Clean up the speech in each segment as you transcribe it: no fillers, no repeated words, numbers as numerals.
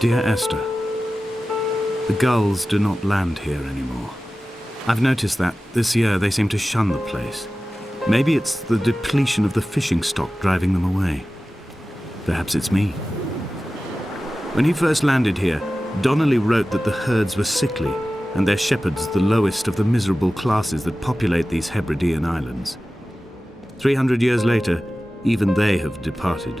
Dear Esther, the gulls do not land here anymore. I've noticed that this year they seem to shun the place. Maybe it's the depletion of the fishing stock driving them away. Perhaps it's me. When he first landed here, Donnelly wrote that the herds were sickly and their shepherds the lowest of the miserable classes that populate these Hebridean islands. 300 years later, even they have departed.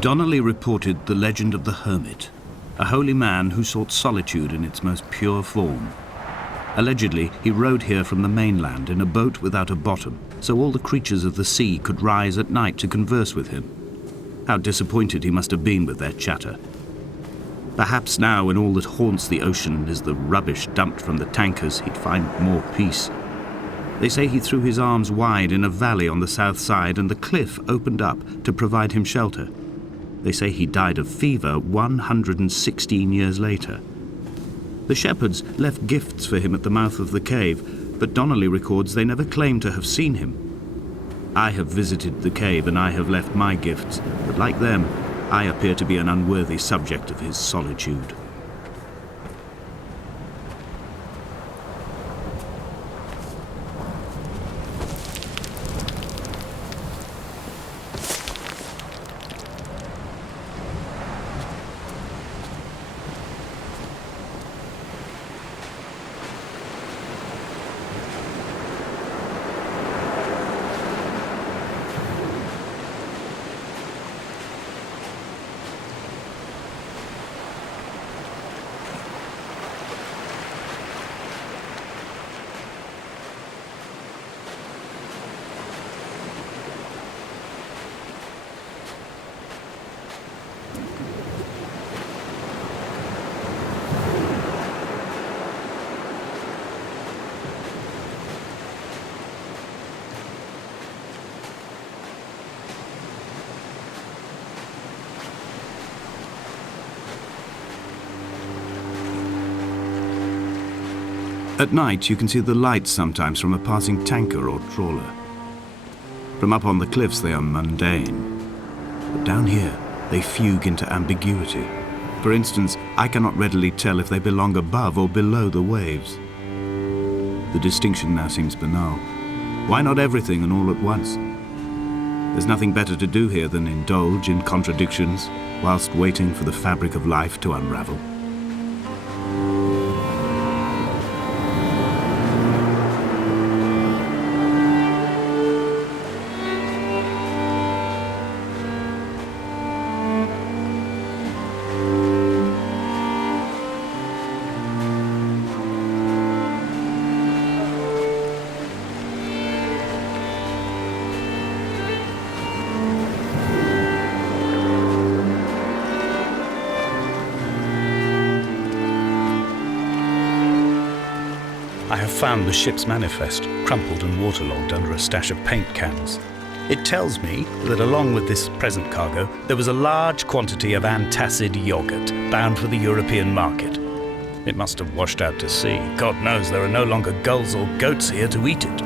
Donnelly reported the legend of the hermit, a holy man who sought solitude in its most pure form. Allegedly, he rode here from the mainland in a boat without a bottom, so all the creatures of the sea could rise at night to converse with him. How disappointed he must have been with their chatter. Perhaps now, when all that haunts the ocean is the rubbish dumped from the tankers, he'd find more peace. They say he threw his arms wide in a valley on the south side and the cliff opened up to provide him shelter. They say he died of fever 116 years later. The shepherds left gifts for him at the mouth of the cave, but Donnelly records they never claimed to have seen him. I have visited the cave and I have left my gifts, but like them, I appear to be an unworthy subject of his solitude. At night, you can see the lights sometimes from a passing tanker or trawler. From up on the cliffs, they are mundane. But down here, they fugue into ambiguity. For instance, I cannot readily tell if they belong above or below the waves. The distinction now seems banal. Why not everything and all at once? There's nothing better to do here than indulge in contradictions whilst waiting for the fabric of life to unravel. I have found the ship's manifest, crumpled and waterlogged under a stash of paint cans. It tells me that along with this present cargo, there was a large quantity of antacid yogurt bound for the European market. It must have washed out to sea. God knows there are no longer gulls or goats here to eat it.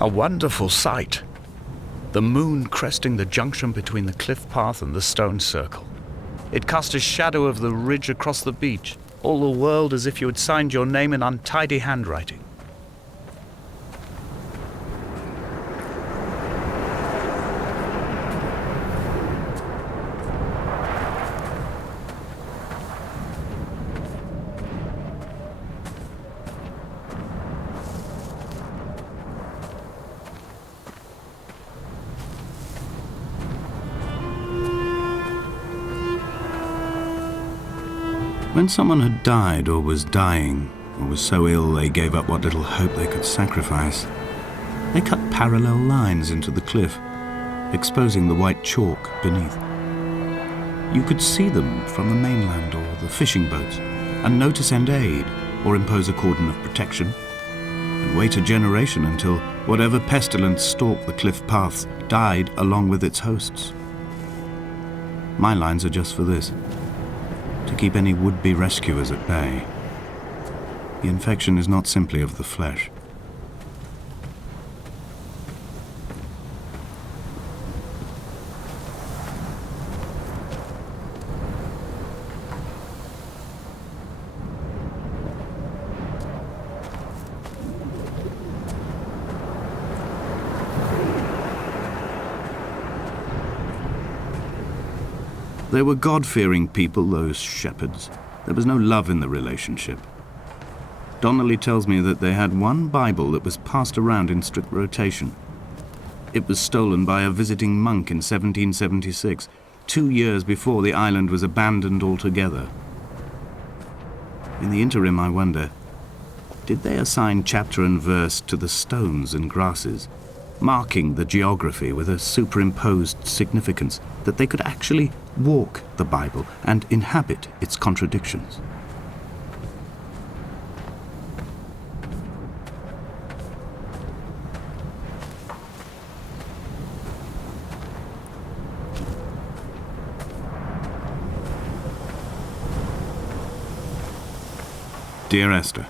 A wonderful sight. The moon cresting the junction between the cliff path and the stone circle. It cast a shadow of the ridge across the beach, all the world as if you had signed your name in untidy handwriting. When someone had died or was dying, or was so ill they gave up what little hope they could sacrifice, they cut parallel lines into the cliff, exposing the white chalk beneath. You could see them from the mainland or the fishing boats, and know to send aid or impose a cordon of protection, and wait a generation until whatever pestilence stalked the cliff paths died along with its hosts. My lines are just for this: to keep any would-be rescuers at bay. The infection is not simply of the flesh. They were God-fearing people, those shepherds. There was no love in the relationship. Donnelly tells me that they had one Bible that was passed around in strict rotation. It was stolen by a visiting monk in 1776, 2 years before the island was abandoned altogether. In the interim, I wonder, did they assign chapter and verse to the stones and grasses, marking the geography with a superimposed significance that they could actually walk the Bible and inhabit its contradictions? Dear Esther,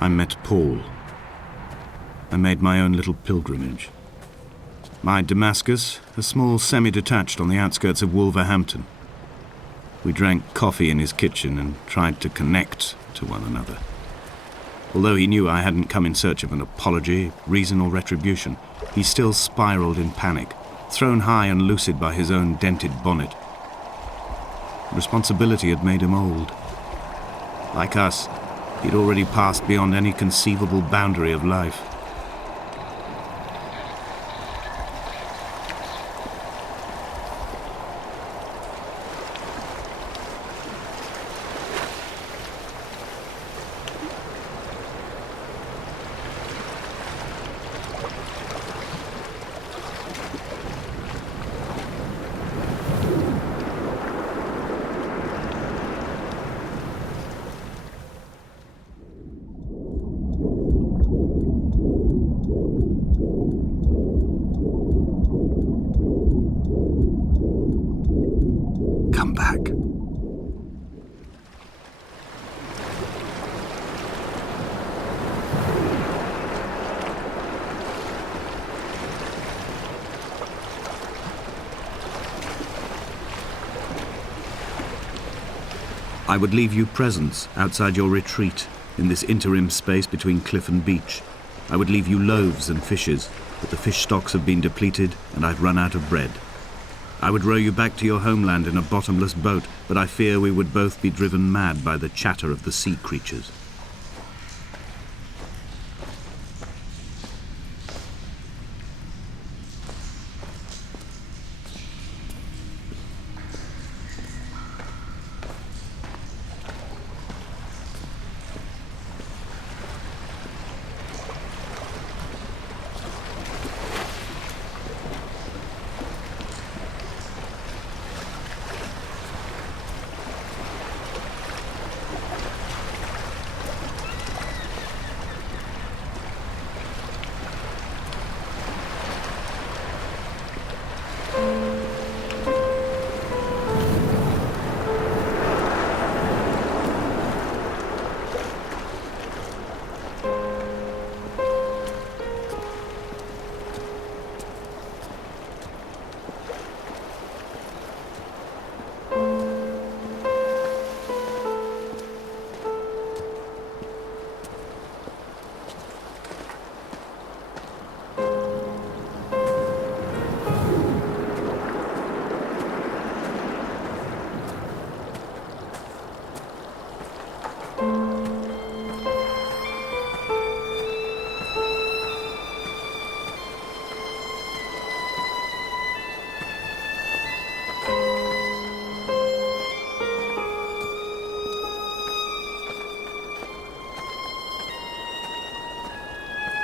I met Paul. I made my own little pilgrimage. My Damascus, a small semi-detached on the outskirts of Wolverhampton. We drank coffee in his kitchen and tried to connect to one another. Although he knew I hadn't come in search of an apology, reason or retribution, he still spiraled in panic, thrown high and lucid by his own dented bonnet. Responsibility had made him old. Like us, he'd already passed beyond any conceivable boundary of life. Come back. I would leave you presents outside your retreat in this interim space between cliff and beach. I would leave you loaves and fishes, but the fish stocks have been depleted and I've run out of bread. I would row you back to your homeland in a bottomless boat, but I fear we would both be driven mad by the chatter of the sea creatures.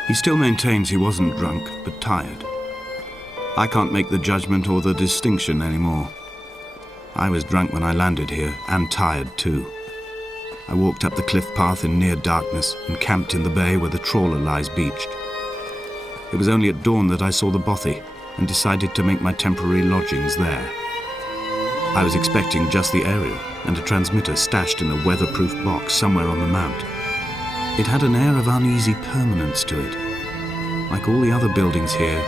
He still maintains he wasn't drunk, but tired. I can't make the judgment or the distinction anymore. I was drunk when I landed here, and tired too. I walked up the cliff path in near darkness and camped in the bay where the trawler lies beached. It was only at dawn that I saw the bothy and decided to make my temporary lodgings there. I was expecting just the aerial and a transmitter stashed in a weatherproof box somewhere on the mount. It had an air of uneasy permanence to it. Like all the other buildings here,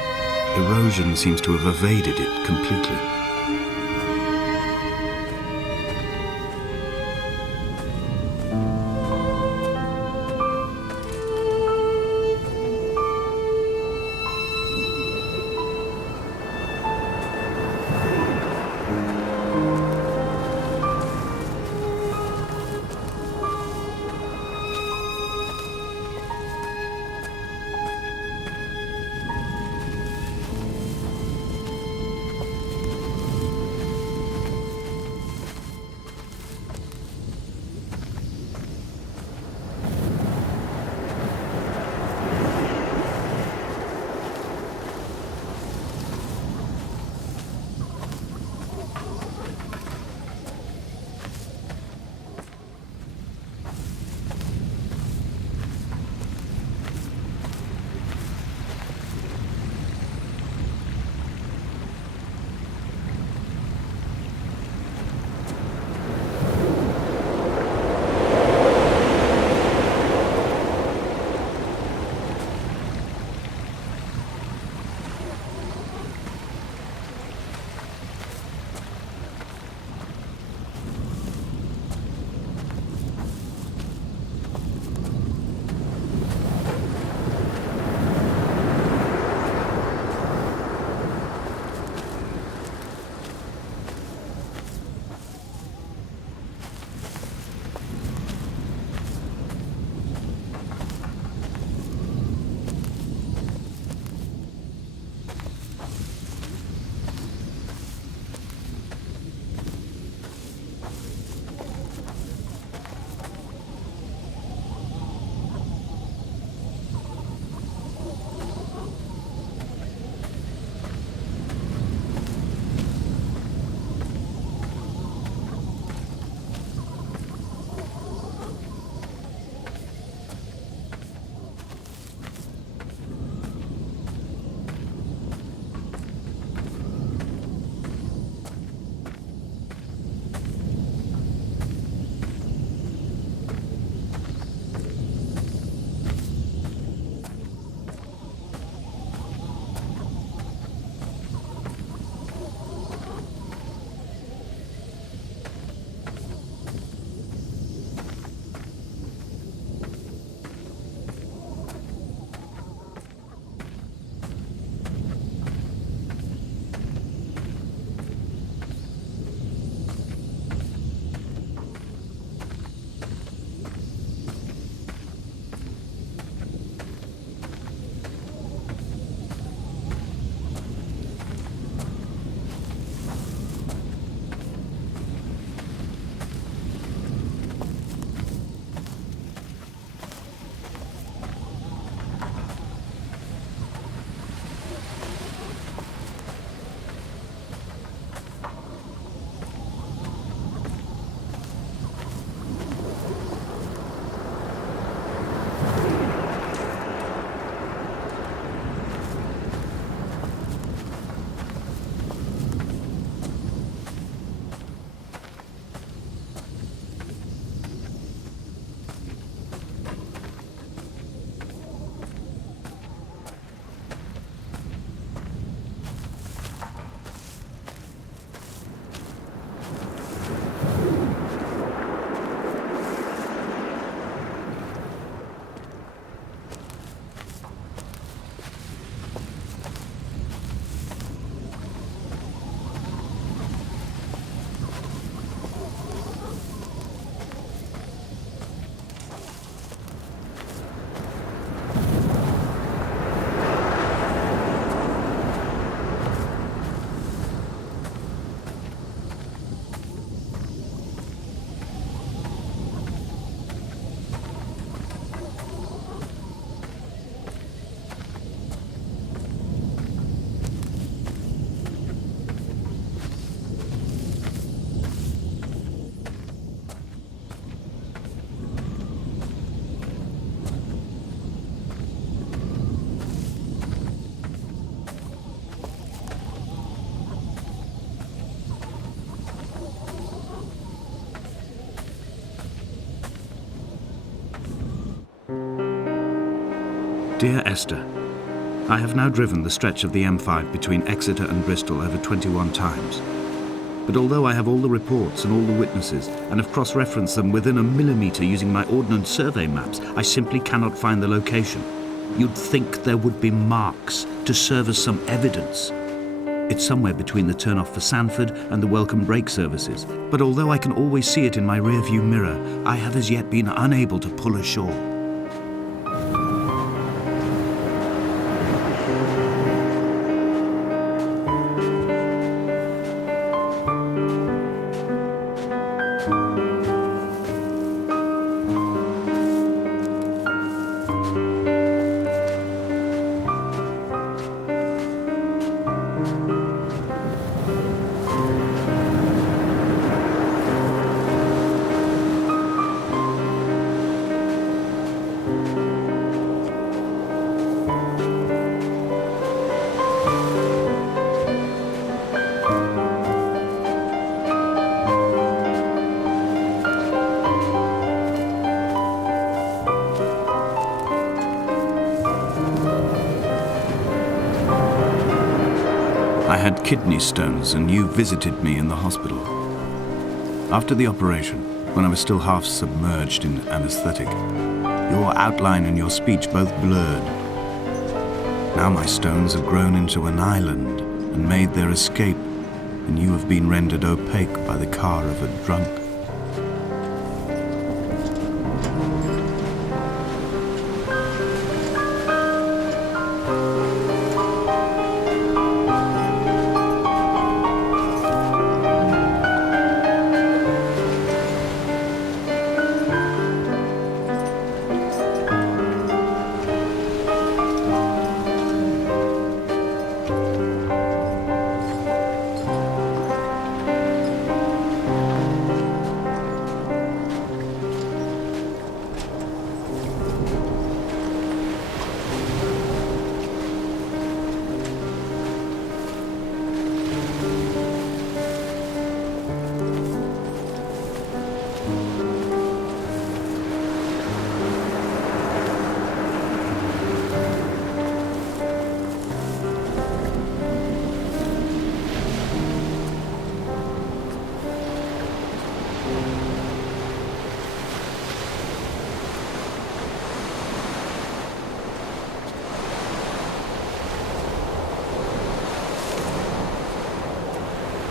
erosion seems to have evaded it completely. Dear Esther, I have now driven the stretch of the M5 between Exeter and Bristol over 21 times. But although I have all the reports and all the witnesses, and have cross-referenced them within a millimetre using my Ordnance Survey maps, I simply cannot find the location. You'd think there would be marks to serve as some evidence. It's somewhere between the turn-off for Sanford and the welcome brake services, but although I can always see it in my rear-view mirror, I have as yet been unable to pull ashore. I had kidney stones and you visited me in the hospital. After the operation, when I was still half submerged in anesthetic, your outline and your speech both blurred. Now my stones have grown into an island and made their escape, and you have been rendered opaque by the car of a drunk.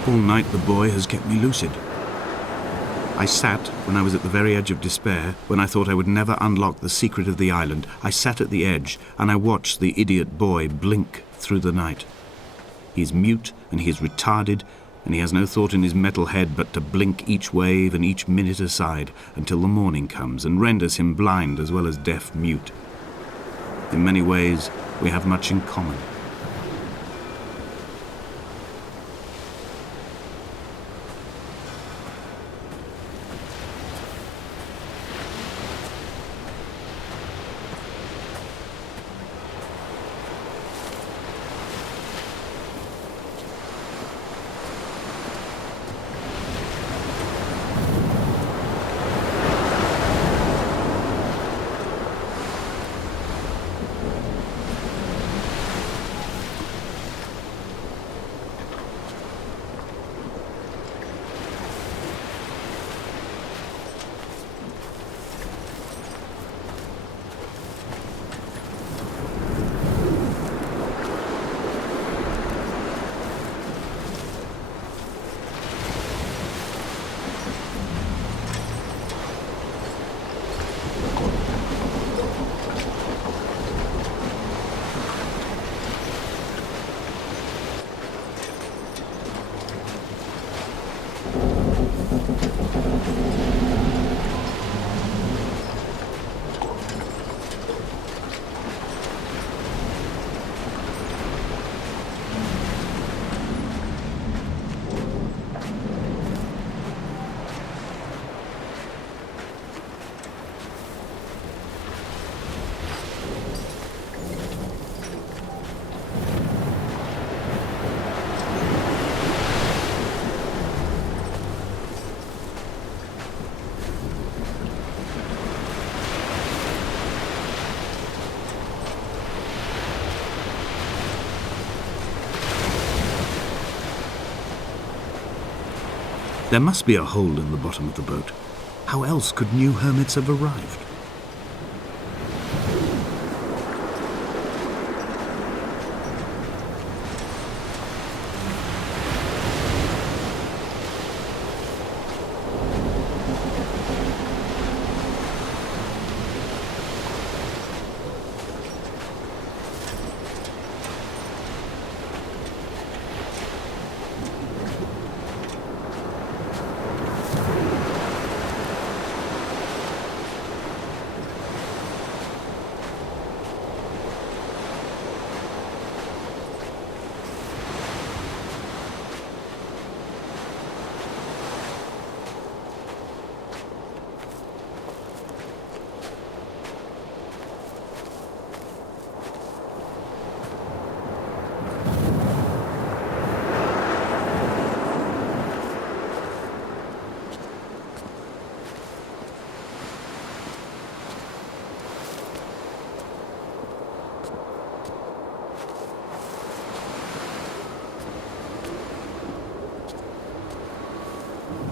All night the boy has kept me lucid. I sat, when I was at the very edge of despair, when I thought I would never unlock the secret of the island, I sat at the edge and I watched the idiot boy blink through the night. He is mute and he is retarded, and he has no thought in his metal head but to blink each wave and each minute aside until the morning comes and renders him blind as well as deaf-mute. In many ways, we have much in common. There must be a hole in the bottom of the boat. How else could new hermits have arrived?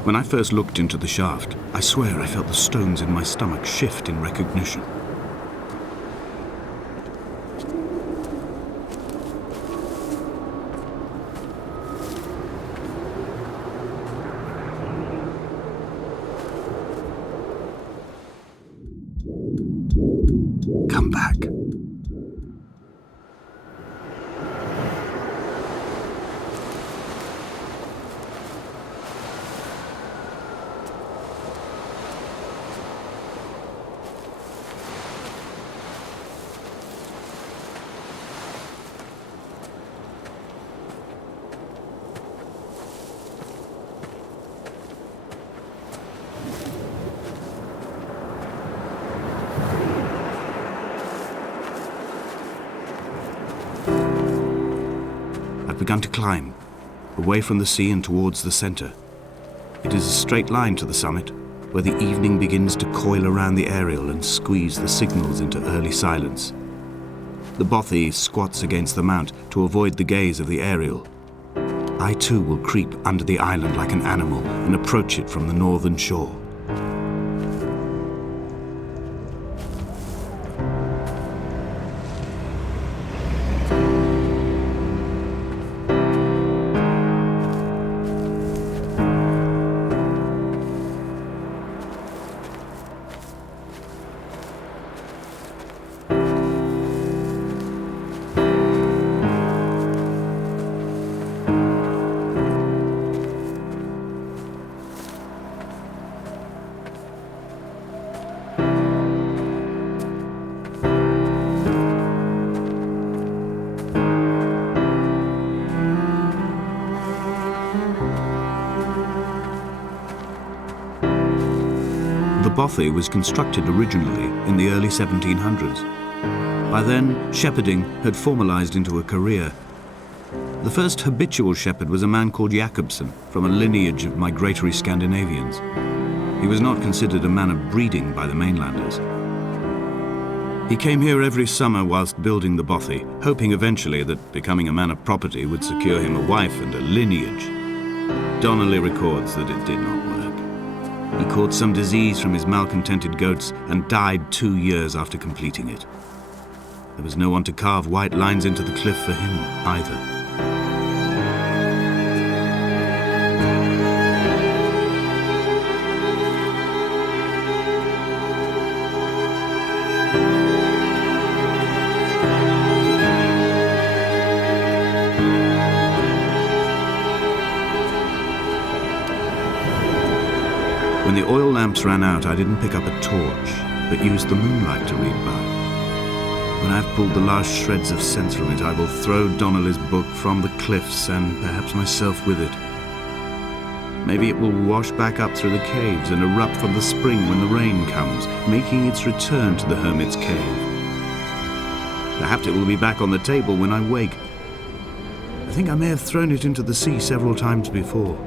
When I first looked into the shaft, I swear I felt the stones in my stomach shift in recognition. Come back. I've begun to climb, away from the sea and towards the center. It is a straight line to the summit, where the evening begins to coil around the aerial and squeeze the signals into early silence. The bothy squats against the mount to avoid the gaze of the aerial. I too will creep under the island like an animal and approach it from the northern shore. The bothy was constructed originally in the early 1700s. By then, shepherding had formalized into a career. The first habitual shepherd was a man called Jakobsen, from a lineage of migratory Scandinavians. He was not considered a man of breeding by the mainlanders. He came here every summer whilst building the bothy, hoping eventually that becoming a man of property would secure him a wife and a lineage. Donnelly records that it did not work. He caught some disease from his malcontented goats and died 2 years after completing it. There was no one to carve white lines into the cliff for him either. When the oil lamps ran out, I didn't pick up a torch, but used the moonlight to read by. When I've pulled the last shreds of sense from it, I will throw Donnelly's book from the cliffs and perhaps myself with it. Maybe it will wash back up through the caves and erupt from the spring when the rain comes, making its return to the hermit's cave. Perhaps it will be back on the table when I wake. I think I may have thrown it into the sea several times before.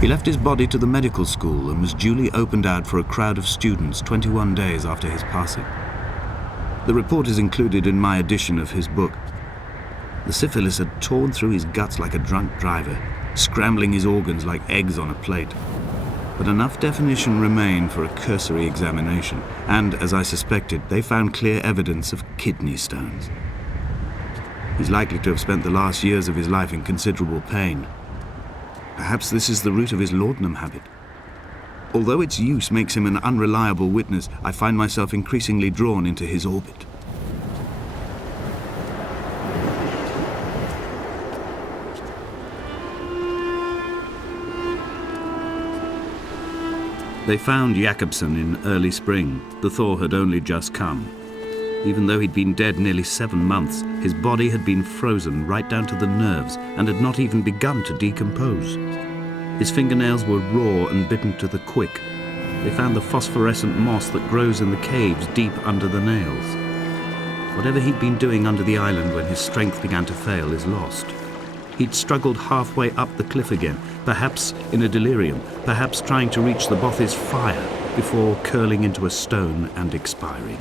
He left his body to the medical school and was duly opened out for a crowd of students 21 days after his passing. The report is included in my edition of his book. The syphilis had torn through his guts like a drunk driver, scrambling his organs like eggs on a plate. But enough definition remained for a cursory examination, and, as I suspected, they found clear evidence of kidney stones. He's likely to have spent the last years of his life in considerable pain. Perhaps this is the root of his laudanum habit. Although its use makes him an unreliable witness, I find myself increasingly drawn into his orbit. They found Jakobsen in early spring. The thaw had only just come. Even though he'd been dead nearly 7 months, his body had been frozen right down to the nerves and had not even begun to decompose. His fingernails were raw and bitten to the quick. They found the phosphorescent moss that grows in the caves deep under the nails. Whatever he'd been doing under the island when his strength began to fail is lost. He'd struggled halfway up the cliff again, perhaps in a delirium, perhaps trying to reach the Bothy's fire before curling into a stone and expiring.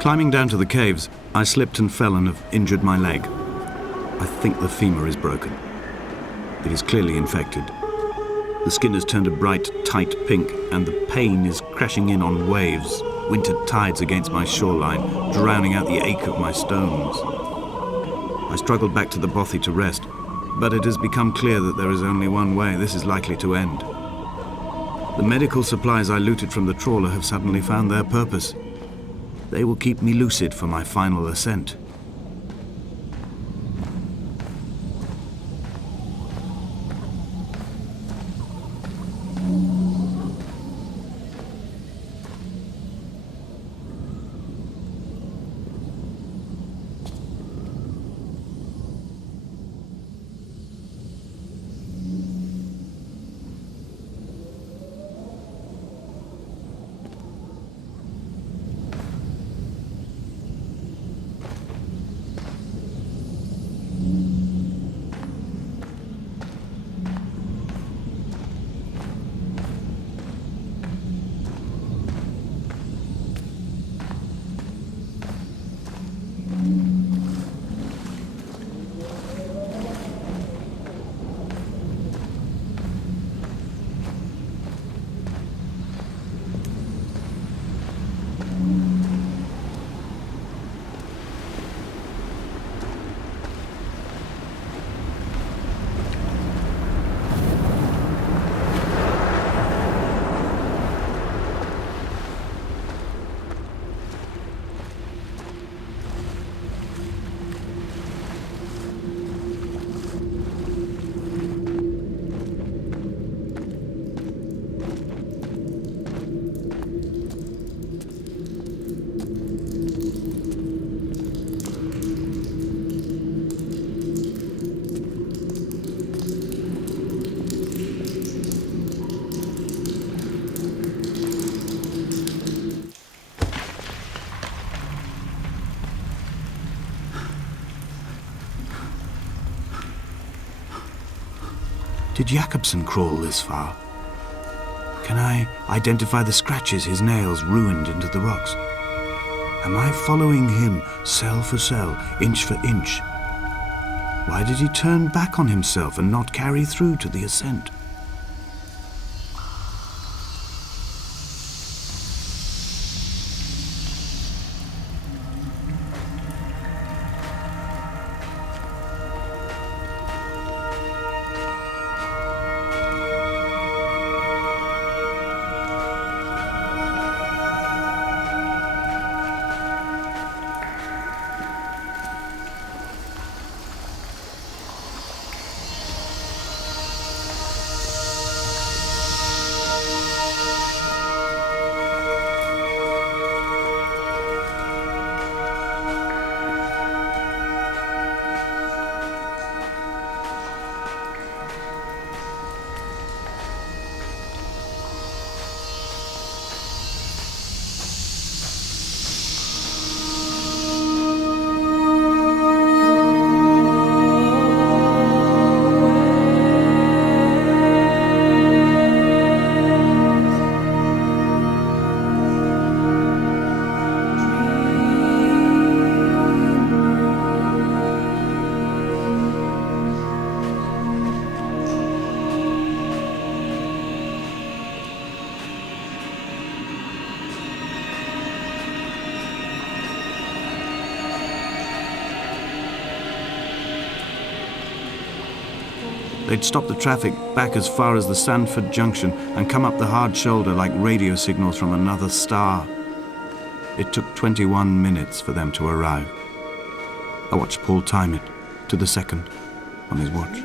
Climbing down to the caves, I slipped and fell and have injured my leg. I think the femur is broken. It is clearly infected. The skin has turned a bright, tight pink, and the pain is crashing in on waves, winter tides against my shoreline, drowning out the ache of my stones. I struggled back to the Bothy to rest, but it has become clear that there is only one way this is likely to end. The medical supplies I looted from the trawler have suddenly found their purpose. They will keep me lucid for my final ascent. Did Jakobsen crawl this far? Can I identify the scratches his nails ruined into the rocks? Am I following him cell for cell, inch for inch? Why did he turn back on himself and not carry through to the ascent? They'd stop the traffic back as far as the Sandford Junction and come up the hard shoulder like radio signals from another star. It took 21 minutes for them to arrive. I watched Paul time it to the second on his watch.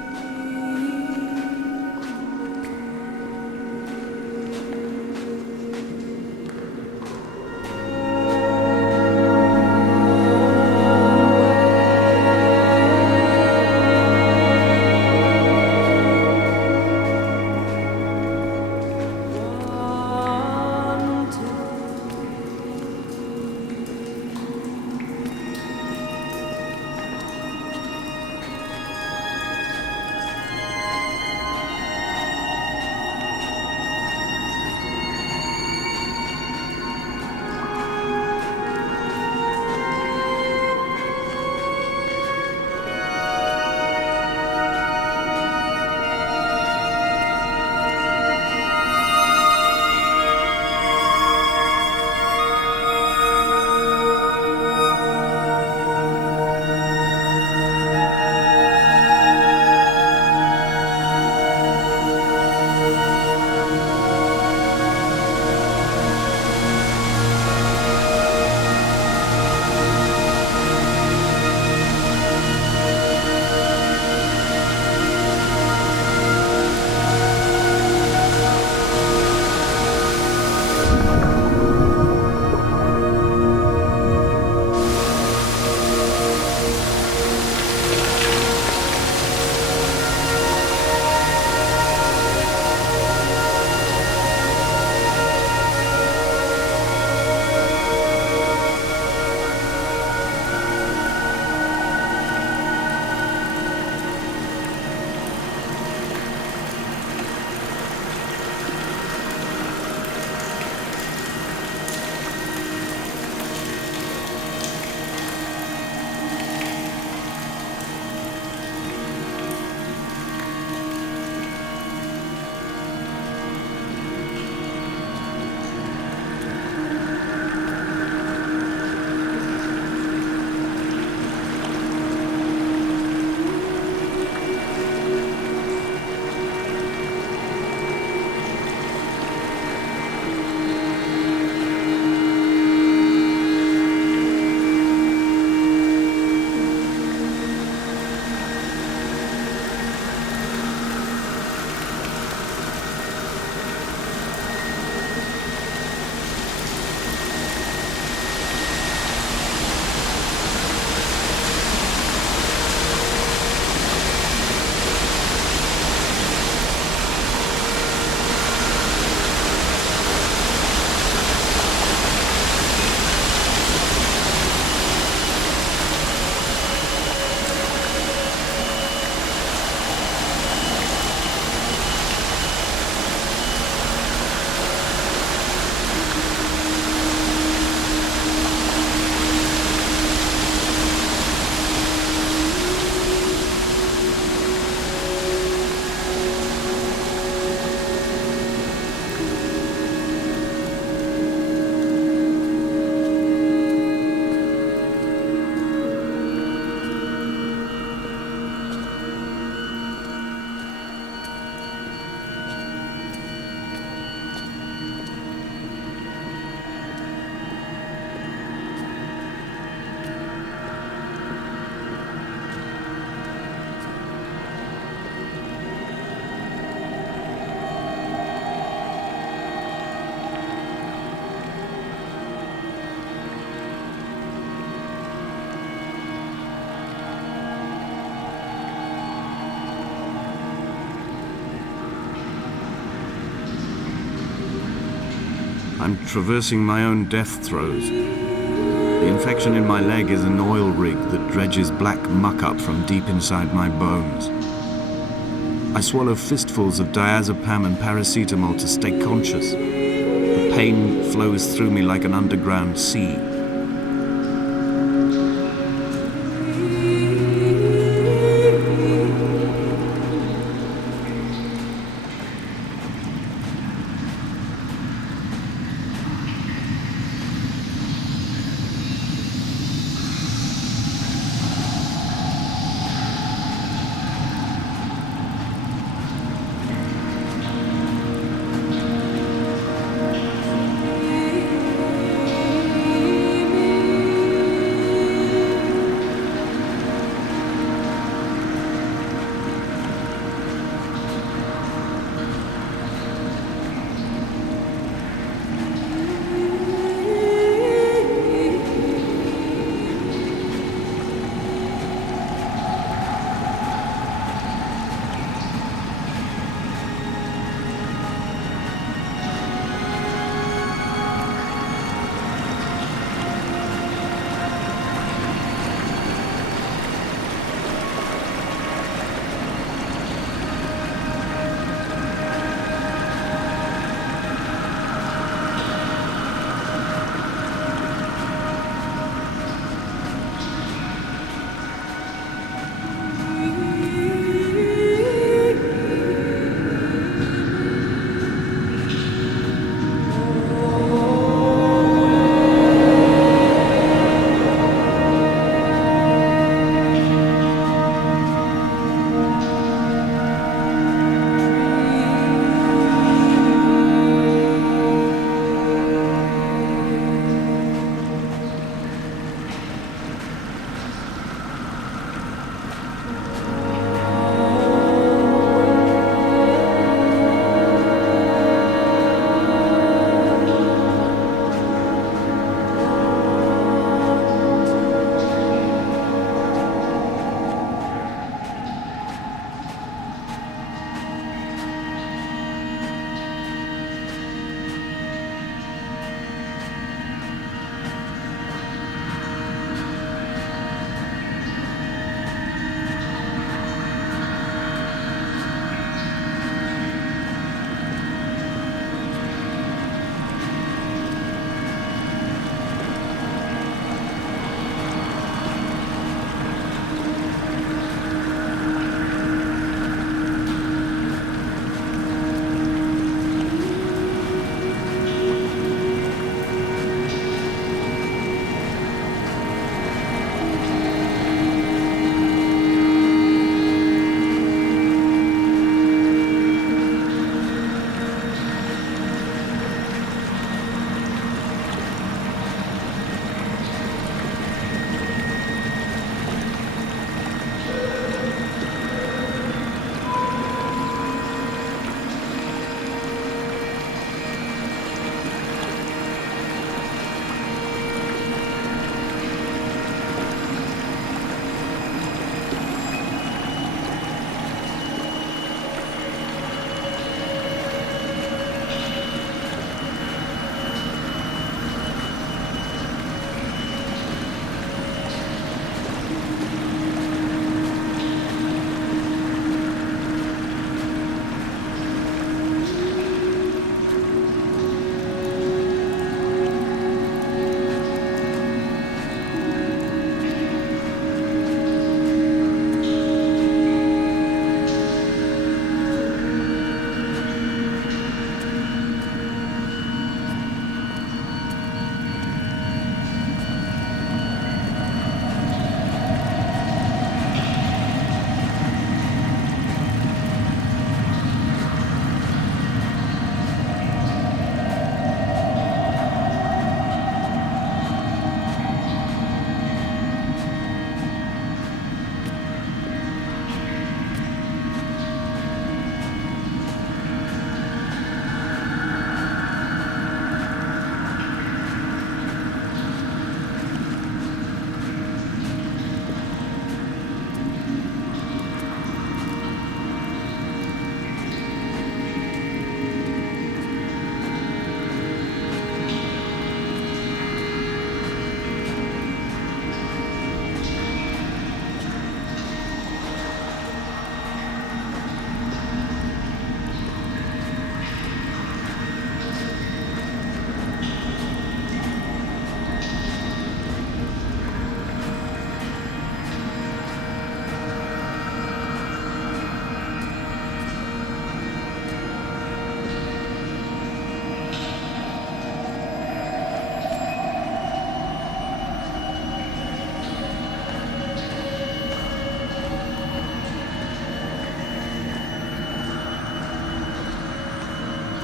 I'm traversing my own death throes. The infection in my leg is an oil rig that dredges black muck up from deep inside my bones. I swallow fistfuls of diazepam and paracetamol to stay conscious. The pain flows through me like an underground sea.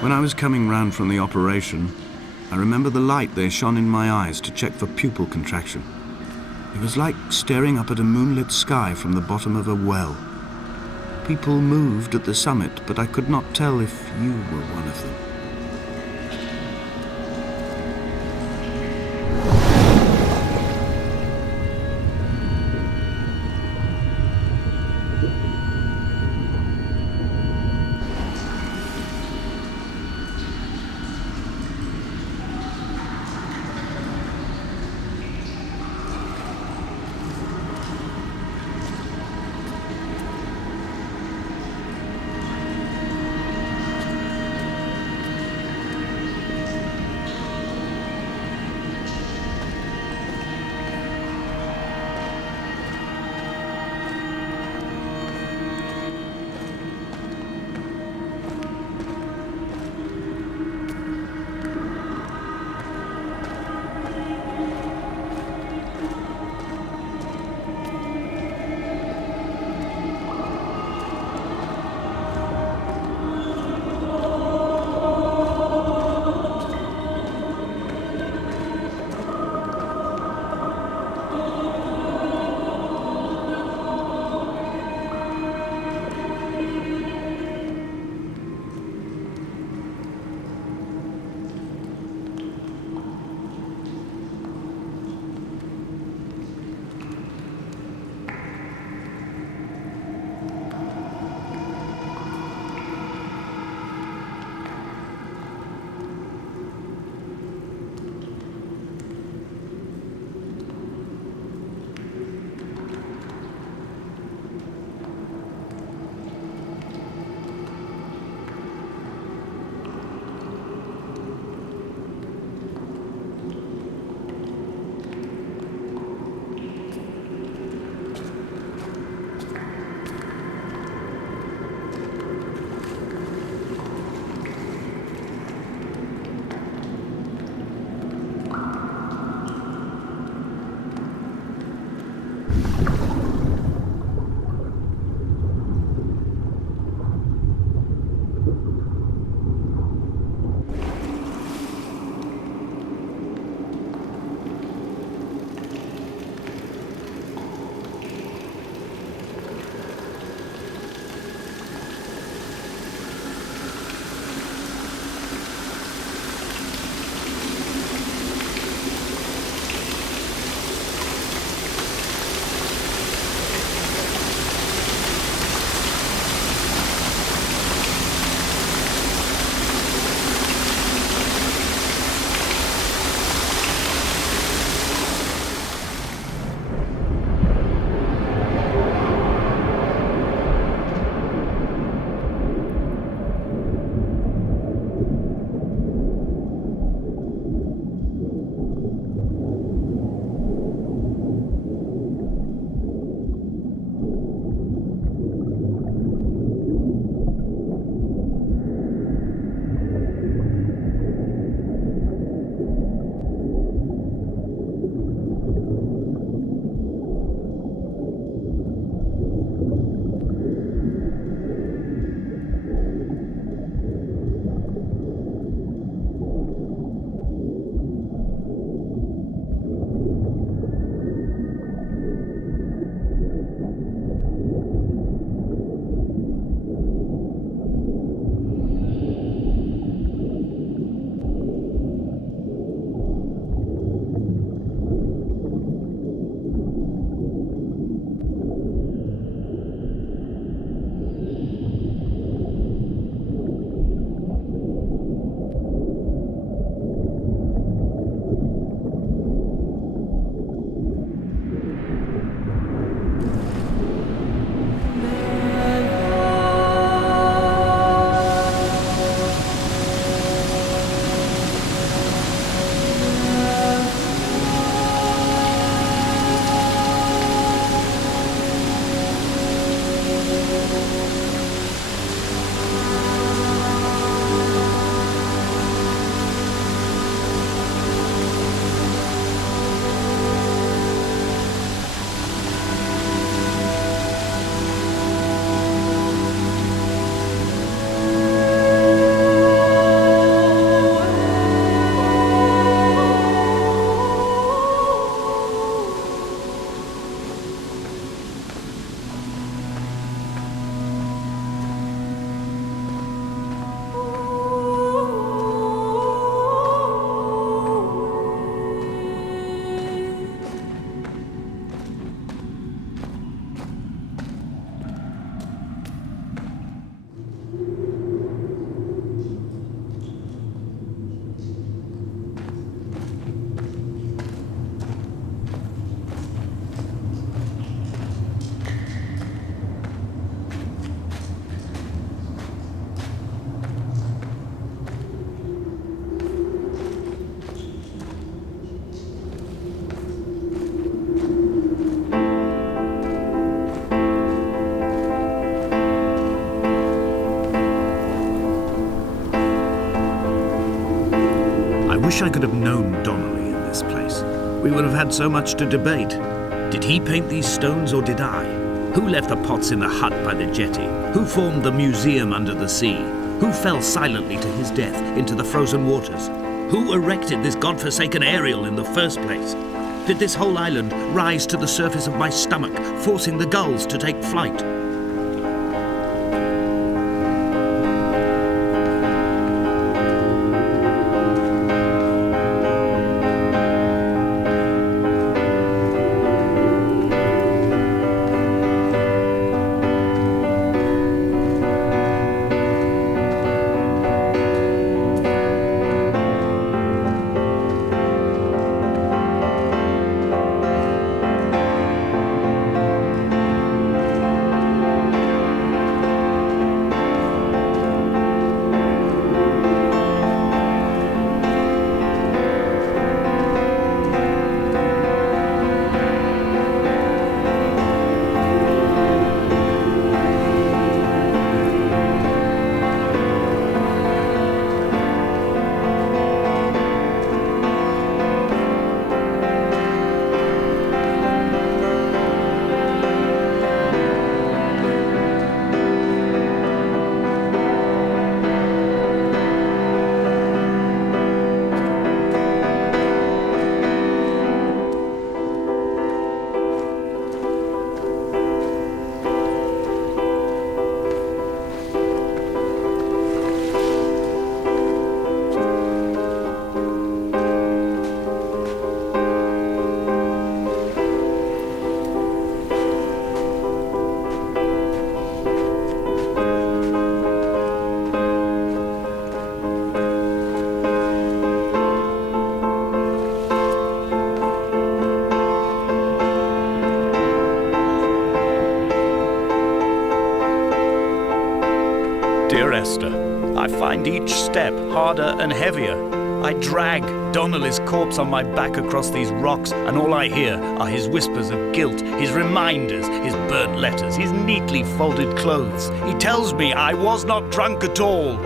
When I was coming round from the operation, I remember the light they shone in my eyes to check for pupil contraction. It was like staring up at a moonlit sky from the bottom of a well. People moved at the summit, but I could not tell if you were one of them. wish I could have known Donnelly in this place. We would have had so much to debate. Did he paint these stones or did I? Who left the pots in the hut by the jetty? Who formed the museum under the sea? Who fell silently to his death into the frozen waters? Who erected this godforsaken aerial in the first place? Did this whole island rise to the surface of my stomach, forcing the gulls to take flight? Dear Esther, I find each step harder and heavier. I drag Donnelly's corpse on my back across these rocks, and all I hear are his whispers of guilt, his reminders, his burnt letters, his neatly folded clothes. He tells me I was not drunk at all.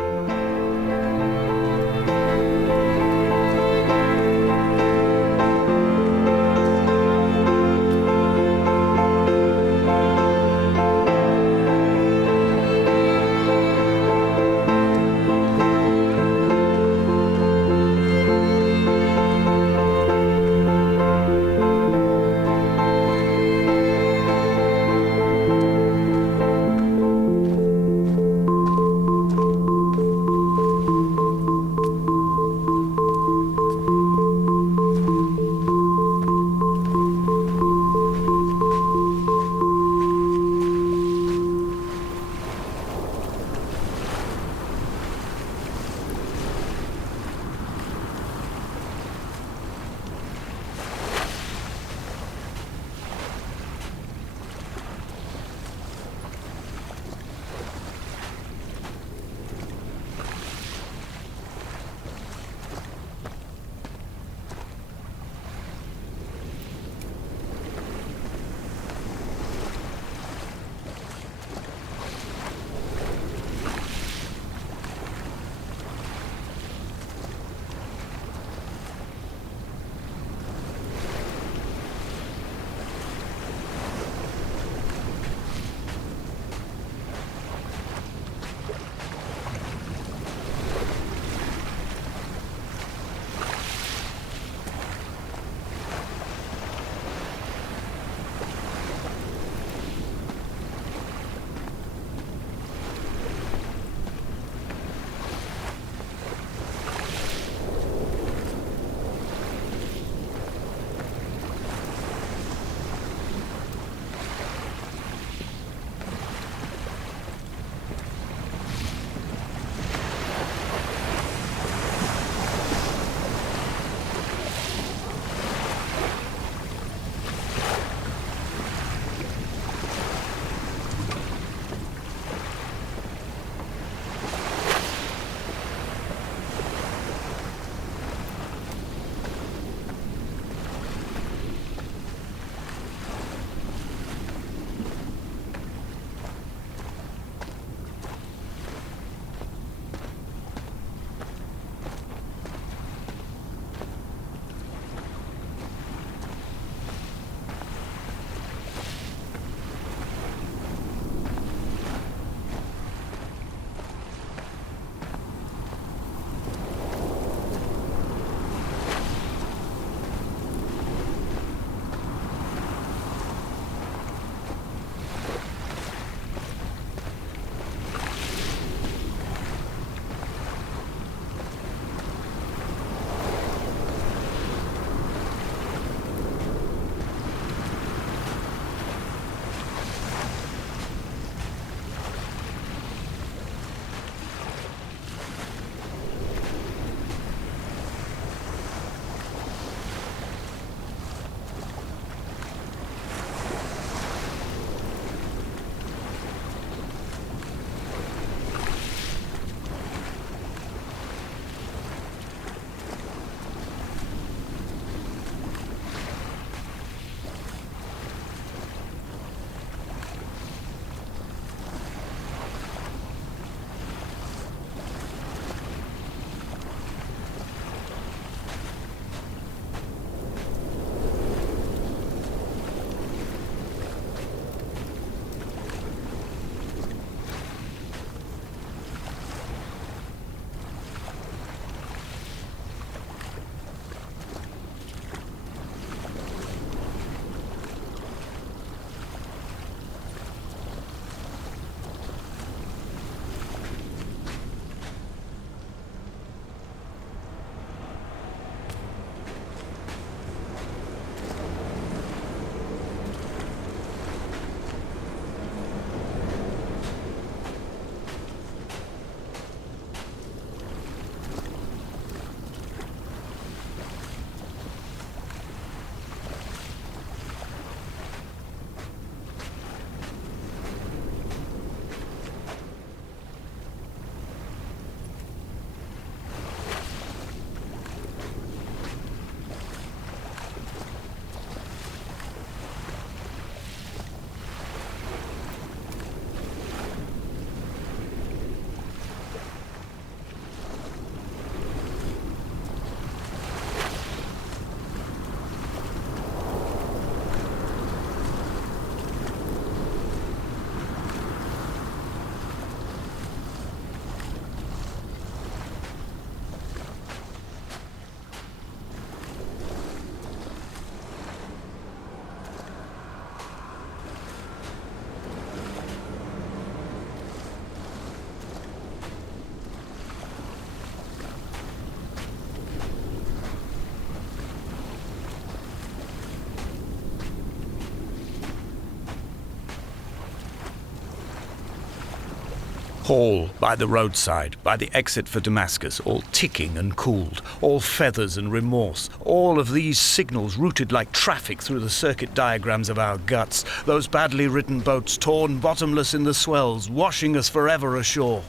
All by the roadside, by the exit for Damascus, all ticking and cooled, all feathers and remorse, all of these signals routed like traffic through the circuit diagrams of our guts, those badly ridden boats torn bottomless in the swells, washing us forever ashore.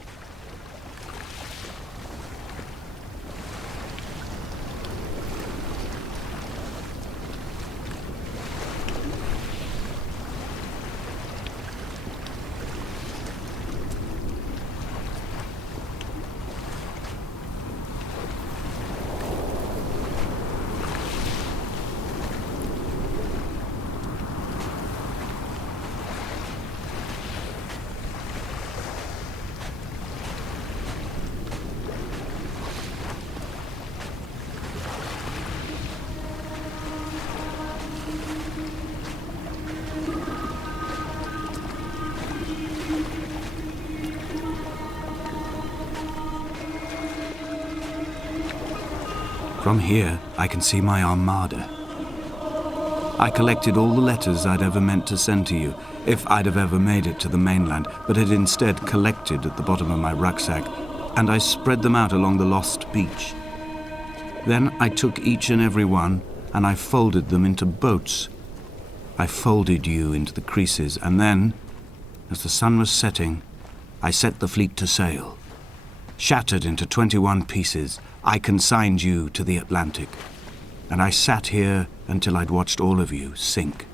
From here, I can see my armada. I collected all the letters I'd ever meant to send to you, if I'd have ever made it to the mainland, but had instead collected at the bottom of my rucksack, and I spread them out along the lost beach. Then I took each and every one, and I folded them into boats. I folded you into the creases, and then, as the sun was setting, I set the fleet to sail. Shattered into 21 pieces, I consigned you to the Atlantic, and I sat here until I'd watched all of you sink.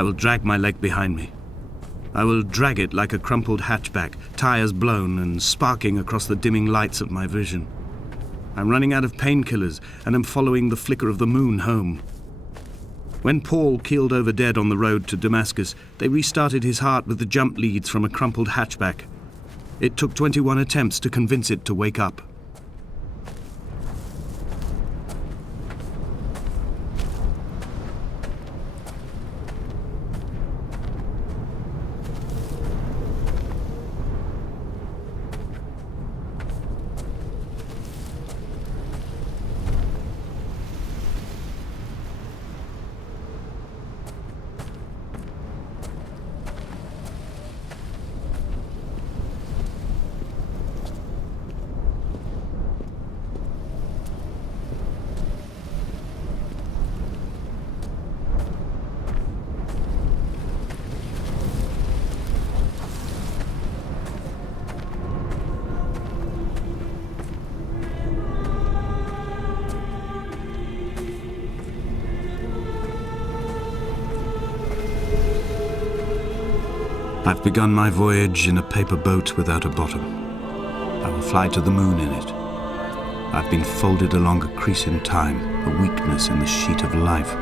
I will drag my leg behind me. I will drag it like a crumpled hatchback, tires blown and sparking across the dimming lights of my vision. I'm running out of painkillers and am following the flicker of the moon home. When Paul keeled over dead on the road to Damascus, they restarted his heart with the jump leads from a crumpled hatchback. It took 21 attempts to convince it to wake up. I've begun my voyage in a paper boat without a bottom. I will fly to the moon in it. I've been folded along a crease in time, a weakness in the sheet of life.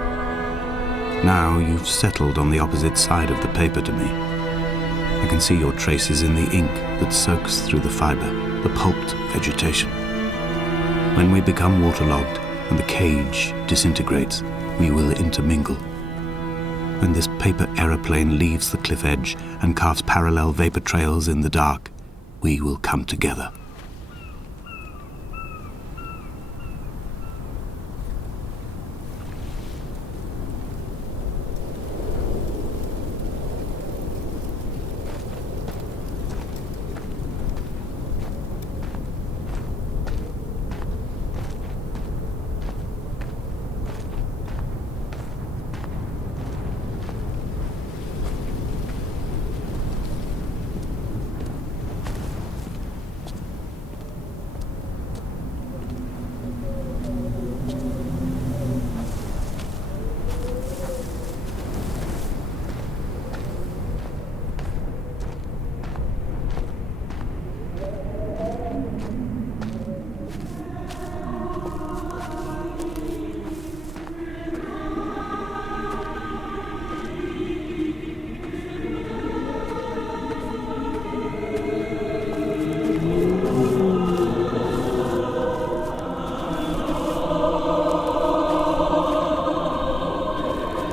Now you've settled on the opposite side of the paper to me. I can see your traces in the ink that soaks through the fiber, the pulped vegetation. When we become waterlogged and the cage disintegrates, we will intermingle. When this paper aeroplane leaves the cliff edge and casts parallel vapor trails in the dark, we will come together.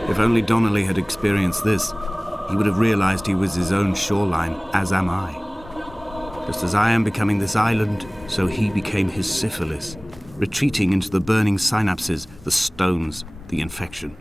If only Donnelly had experienced this, he would have realized he was his own shoreline, as am I. Just as I am becoming this island, so he became his syphilis, retreating into the burning synapses, the stones, the infection.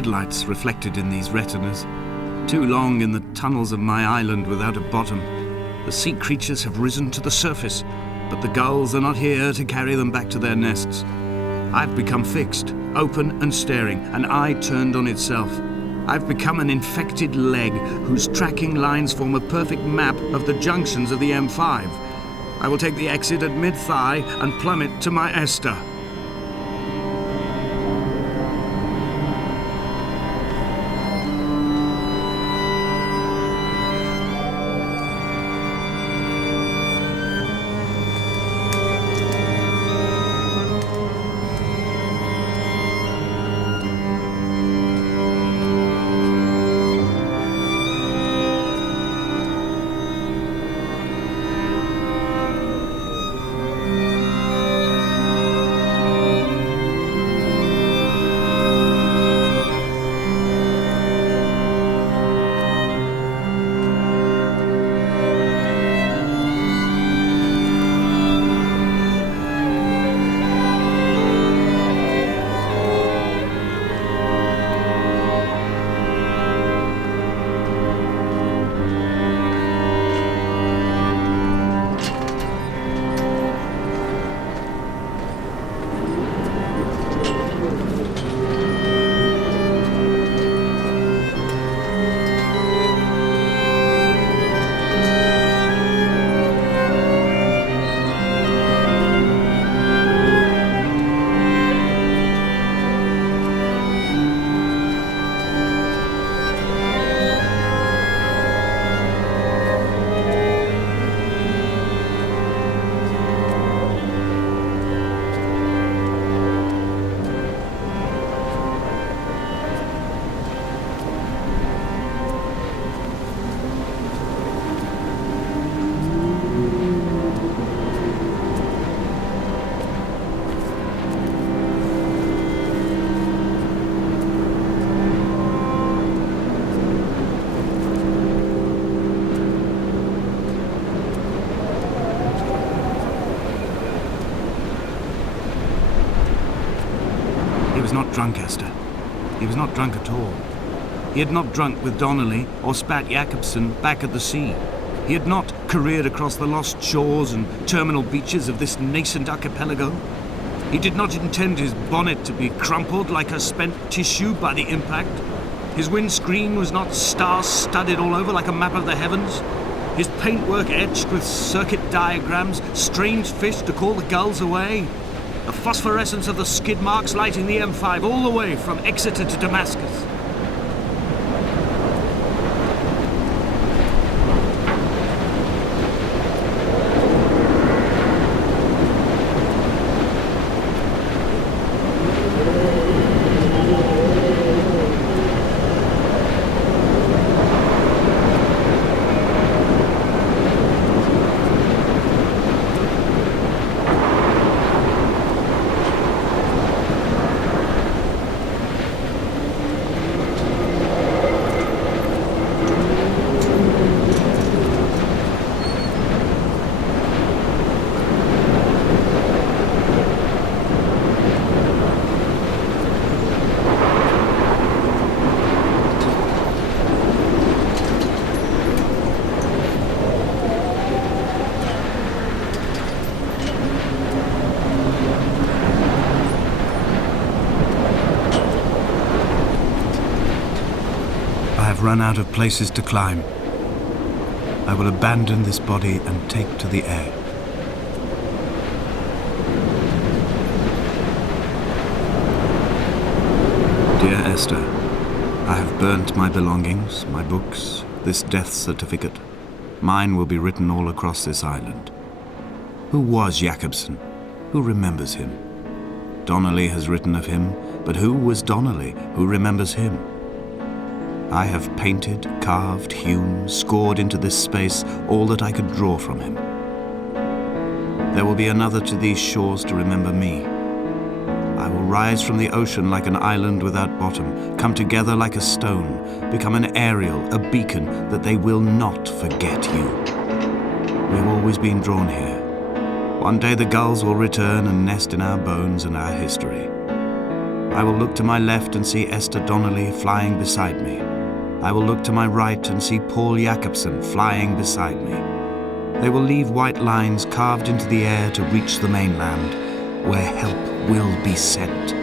Headlights reflected in these retinas. Too long in the tunnels of my island without a bottom. The sea creatures have risen to the surface, but the gulls are not here to carry them back to their nests. I've become fixed, open and staring, an eye turned on itself. I've become an infected leg whose tracking lines form a perfect map of the junctions of the M5. I will take the exit at mid-thigh and plummet to my ester. drunk, Esther. He was not drunk at all. He had not drunk with Donnelly or spat Jakobsen back at the sea. He had not careered across the lost shores and terminal beaches of this nascent archipelago. He did not intend his bonnet to be crumpled like a spent tissue by the impact. His windscreen was not star-studded all over like a map of the heavens. His paintwork etched with circuit diagrams, strange fish to call the gulls away. The phosphorescence of the skid marks lighting the M5 all the way from Exeter to Damascus. Run out of places to climb. I will abandon this body and take to the air. Dear Esther, I have burnt my belongings, my books, this death certificate. Mine will be written all across this island. Who was Jakobsen? Who remembers him? Donnelly has written of him, but who was Donnelly? Who remembers him? I have painted, carved, hewn, scored into this space all that I could draw from him. There will be another to these shores to remember me. I will rise from the ocean like an island without bottom, come together like a stone, become an aerial, a beacon, that they will not forget you. We have always been drawn here. One day the gulls will return and nest in our bones and our history. I will look to my left and see Esther Donnelly flying beside me. I will look to my right and see Paul Jakobsen flying beside me. They will leave white lines carved into the air to reach the mainland, where help will be sent.